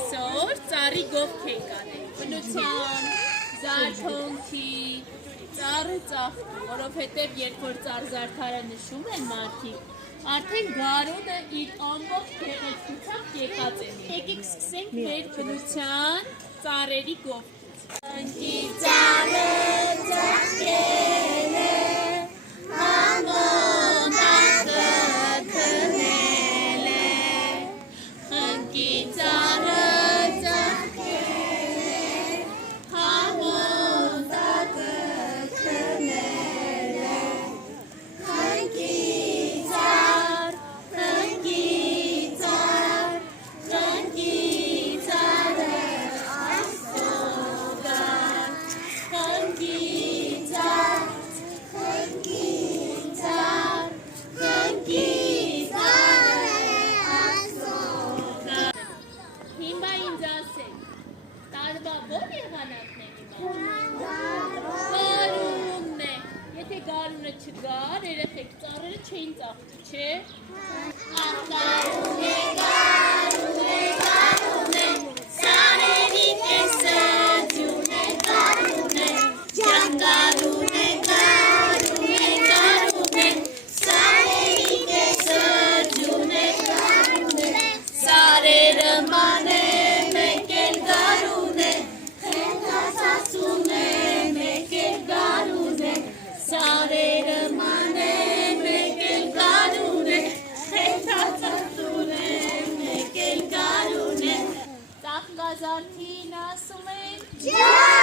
Այսօր ծառի գովք ենք անել, բնության, զարթոնքի, ծառը ծաղկի, որովհետև երբ որ ծառ զարդարը նշում են մարդիկ, արդեն գարունը իր ամբողջ գեղեցկությամբ եկած է։ Եկեք սկսենք մեր բնության ծառերի գովքից։ Ընկի ծառը ծաղկել է, համոնակը քնել է, ընկի ծառը ծաղկել է, համոնակը քնել է, ընկի ծառ, ընկի ծառ, ընկի ծառը աստոգան, ընկի ծառ, ընկի ծառ, ընկի ծառը աստոգան։ Հիմա ինձ ասեք, տարվա ո՞ր եղանակների մասին։ Գարունն է։ Եթե գարունը չգար, երեխեք ծառերը չէին ծաղկի, չէ՞։ Գարուն է, գարուն է, գարուն է, սարերի կեսը ձյուն է, գարուն է, ջան գարուն է, գարուն է, գարուն է, սարերի կեսը ձյուն է, գարուն է, սարերը ման է, մեկ էլ գարուն է, խենթաց ասում է, մեկ էլ գարուն է, սարերը ման է, մեկ էլ գարուն է, խենթաց ասում է, մեկ էլ գարուն է, ծաղկազարդին ասում են ջան